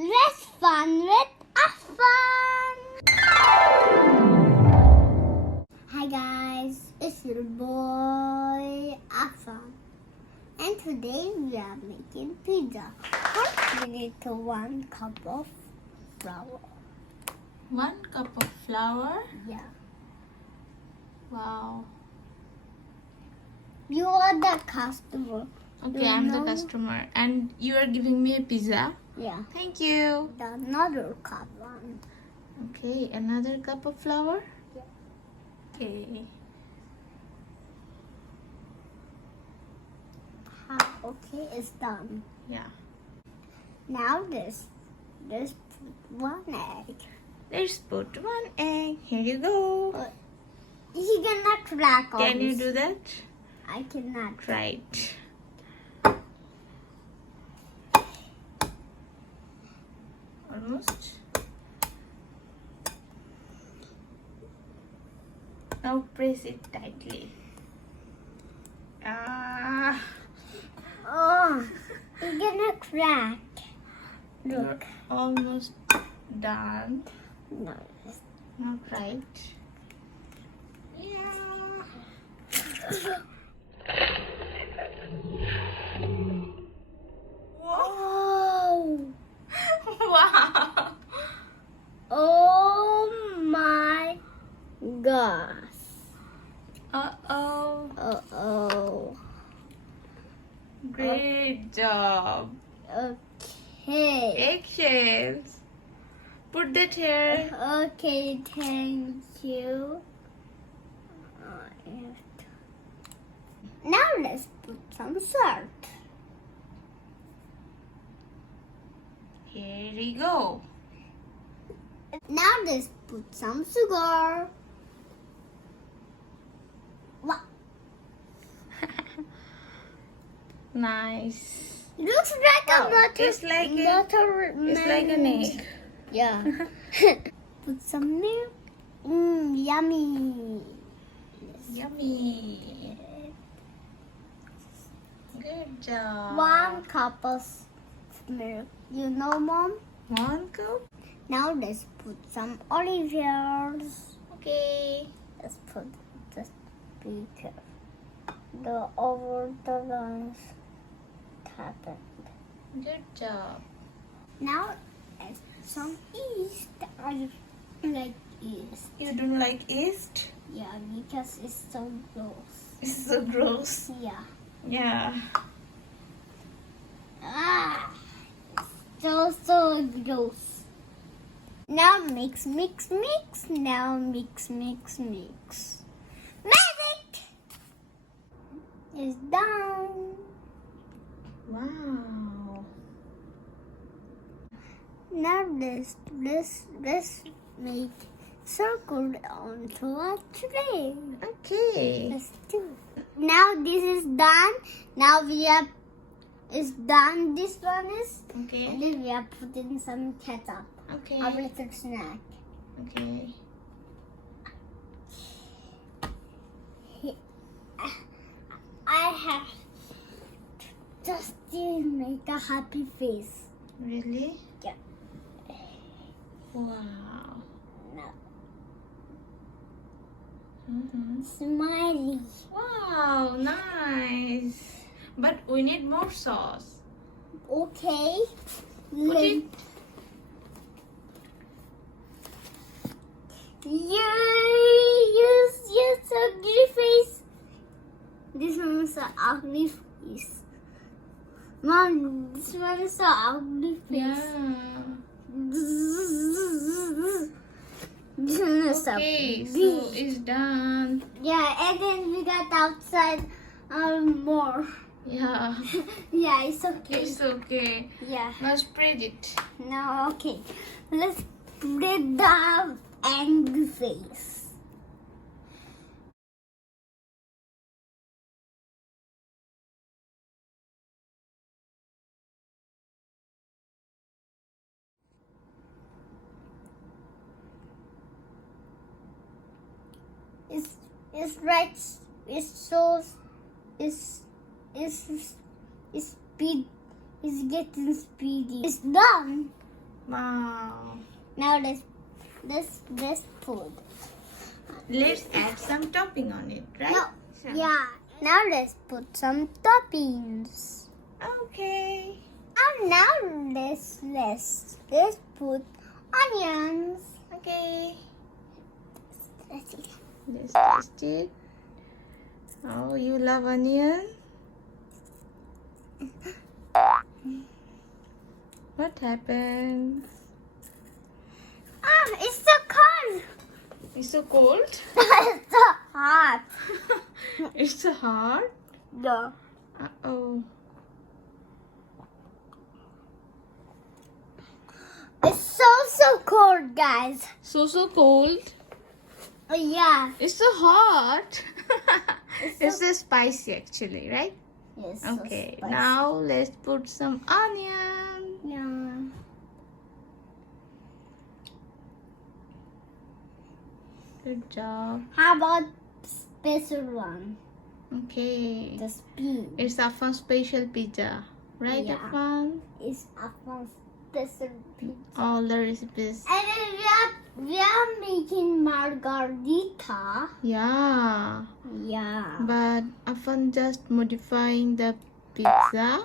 Let's fun with Affan. Hi guys, it's your boy Affan, and today we are making pizza. First, we need 1 cup of flour. 1 cup of flour? Yeah. Wow. You are the customer. Okay, I'm the customer. And you are giving me a pizza? Yeah. Thank you. Another cup one. Okay, another cup of flour? Yeah. Okay. Okay, it's done. Yeah. Now this put 1 egg. Let's put 1 egg. Here you go. He cannot crack all Can you this. do that? I cannot. Try it. Almost. Now press it tightly. Ah. Oh, it's gonna crack. You're Look. almost done. No. Not right. Yeah. Oh. Wow. Oh my gosh. Uh-oh. Uh-oh. Great job. Okay. Eggshells. Put that here. Okay, thank you. Now let's put some salt. Here we go. Now let's put some sugar. Wow. Nice. Looks like a butter. It's like an egg. Yeah. Put some milk. Yummy. Yummy. Good job. 1 cup of milk. You know, Mom? 1 cup. Now let's put some olive oil. Okay. Let's put the speaker. The over the lines happened. Good job. Now add some yeast. I like yeast. You don't like yeast? Yeah, because it's so gross. It's so gross. Yeah. Yeah. Ah, so gross. Now mix. Now mix. Magic! It's done. Wow. Now let's make circle onto a tray. Okay. Let's do it. Now this is done. Now it's done. This one is. And Okay. then we are putting some ketchup. Okay. A little snack. Okay. I have just to make a happy face. Really? Yeah. Wow. Now, Mm-hmm. smiley. Wow, nice. But we need more sauce. Okay. Put it. Yes, ugly face. This one is an ugly face. Mom, this one is an ugly face. Yeah. This one is Okay, a so big. it's done. Yeah, and then we got outside more. Yeah. Yeah, it's okay. It's okay. Yeah. Now spread it. No, okay. Let's spread the angry face. It's right. It's so. It's speed. It's getting speedy. It's done. Wow. Now this food. Let's add some topping on it, right? No. Some- Yeah. Now let's put some toppings. Okay. And now let's put onions. Okay. Let's see. Let's taste it. Oh, you love onion? What happened? Ah, it's so cold. It's so cold? It's so hot. It's so hard? No. Uh-oh. It's so cold, guys. So cold? Oh yeah. It's so hot. It's It's so spicy actually, right? Yes. Okay, So spicy. now let's put some onion. Yeah. Good job. How about special one? Okay. The spoon. It's Affan special pizza, right, Yeah. Affan? It's Afan special pizza. All the recipes. And then we are making margarita. Yeah. Yeah. But Affan just modifying the pizza.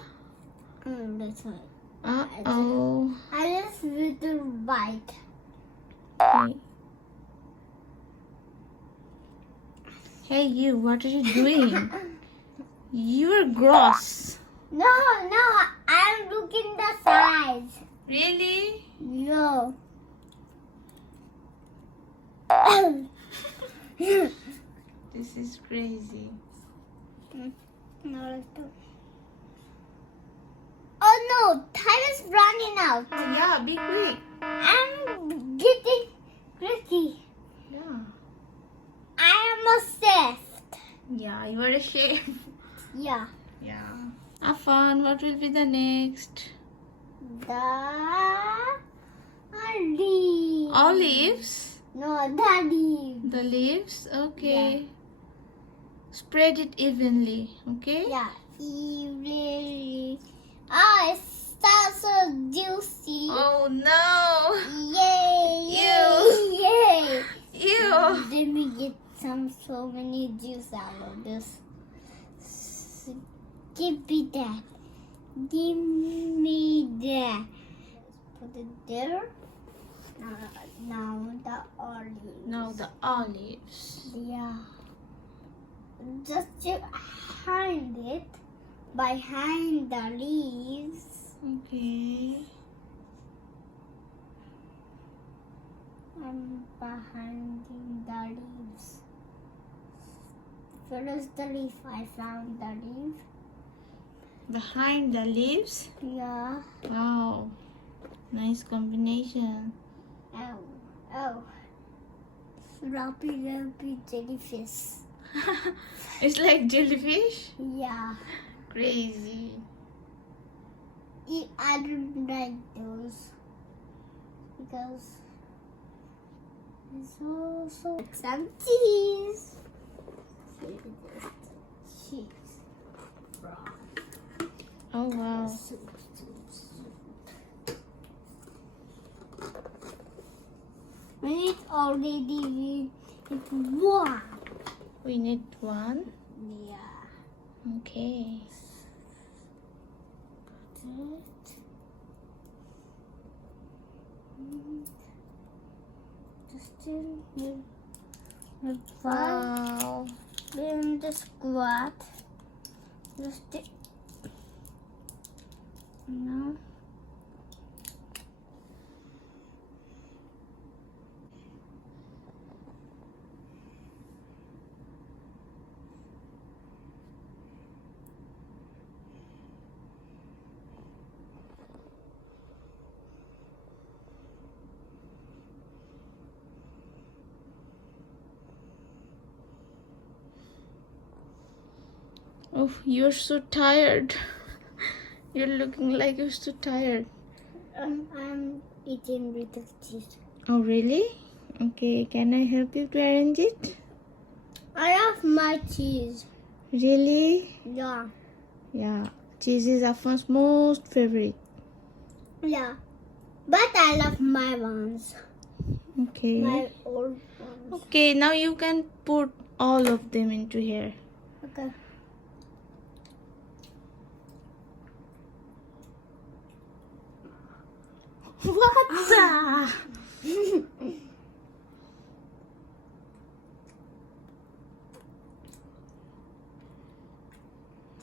That's right. Uh-oh. I just little bite. Okay. Hey you, what are you doing? You're gross. No, I'm looking the size. Really? No. This is crazy. No, oh no, time is running out. Oh yeah, be quick. I'm getting pretty. Yeah. I am obsessed. Yeah, you are a chef. Yeah. Yeah. Affan, what will be the next? The leaves. Olives? No, the leaves. The leaves? Okay. Spread it evenly, okay? Yeah. Really. Oh, it's so juicy. Oh no! Yay! Ew. Yay! Ew! Let me get so many juice out of this. Give me that. Give me that. Put it there. Now the olives. Now the olives. Yeah. Just behind it. Behind the leaves. Okay. And behind the leaves. Where is the leaf? I found the leaf. Behind the leaves? Yeah. Wow. Nice combination. Oh. Floppy jellyfish. It's like jellyfish? Yeah. Crazy. I don't like those because it's so some cheese. Cheese. Oh wow. Soup. We need already one. We need one. Yeah. Okay. Just in Wow. in the squat. Just no. Oh, you're so tired. You're looking like you're so tired. I'm eating with cheese. Oh, really? Okay, can I help you to arrange it? I have my cheese. Really? Yeah. Yeah. Cheese is Affan's most favorite. Yeah. But I love my ones. Okay. My old ones. Okay, now you can put all of them into here. Okay. What the?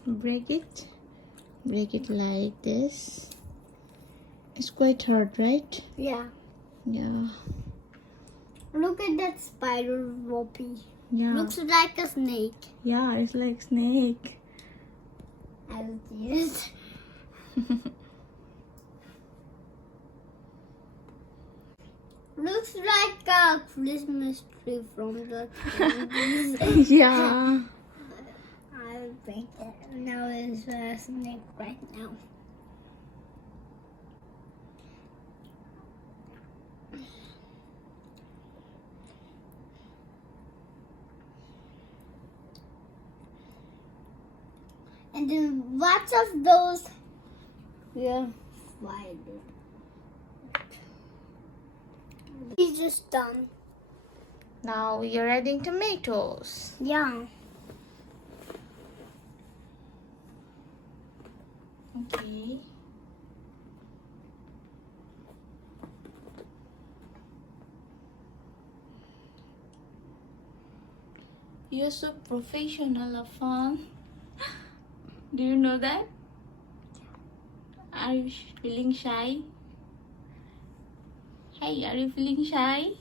Break it. Break it like this. It's quite hard, right? Yeah. Yeah. Look at that spider whoopee. Yeah. Looks like a snake. Yeah, it's like snake. I will see it. Looks like a Christmas tree from the trees. Yeah. I'll break it. Now it's a snake right now. And then lots of those. Yeah, spider. He's just done. Now we are adding tomatoes. Yeah. Okay. You're so professional, Affan. Do you know that? Are you feeling shy? Hey, are you feeling shy?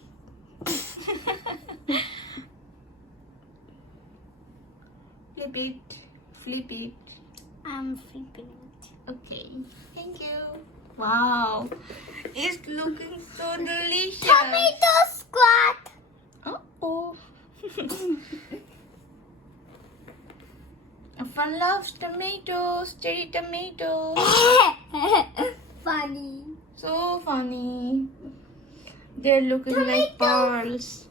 Flip it. Flip it. I'm flipping it. Okay. Thank you. Wow. It's looking so delicious. Tomato squat. Uh-oh. Affan loves tomatoes. Cherry tomatoes. Funny. So funny. They're looking like pearls.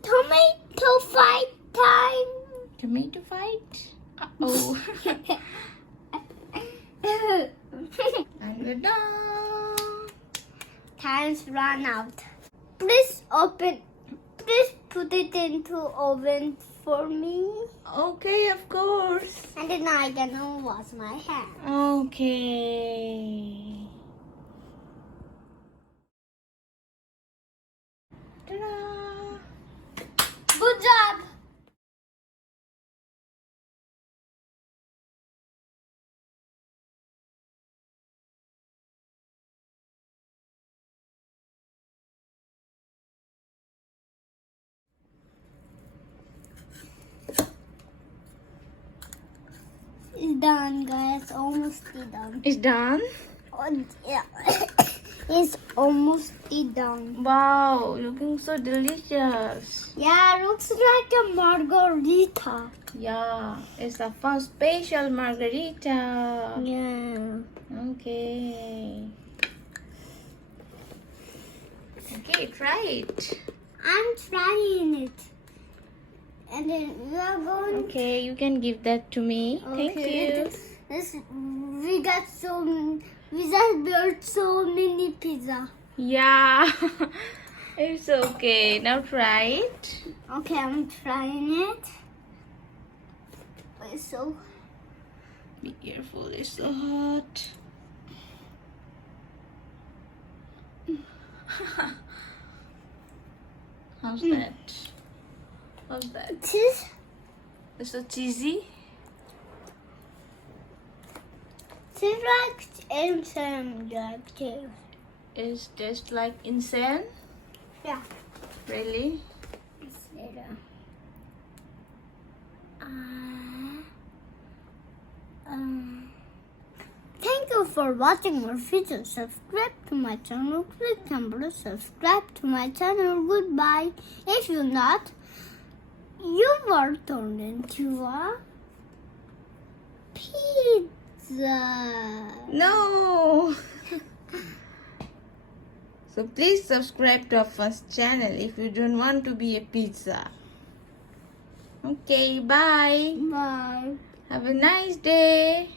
Tomato fight time. Tomato fight? Uh-oh. And we're done. Time's run out. Please put it into oven for me. Okay, of course. And then I can wash my hands. Okay. Ta-da! Good job. It's done, guys. Almost done. It's done? Oh, yeah. It's almost done. Wow, looking so delicious. Yeah, looks like a margarita. Yeah, it's a fun special margarita. Yeah. Okay. Okay, try it. I'm trying it. And then we are going. Okay, you can give that to me. Thank you. We just built so many pizza. Yeah, it's okay. Now try it. Okay, I'm trying it. It's so. Be careful, it's so hot. How's that? How's that? Cheese. It's so cheesy. Tastes like insane, like It's just like incense. yeah. Really? Thank you for watching our video. Subscribe to my channel. Click on below. Subscribe to my channel. Goodbye. If you're not, you were turned into a pizza. No. So please subscribe to our first channel if you don't want to be a pizza. Okay, bye. Bye. Have a nice day.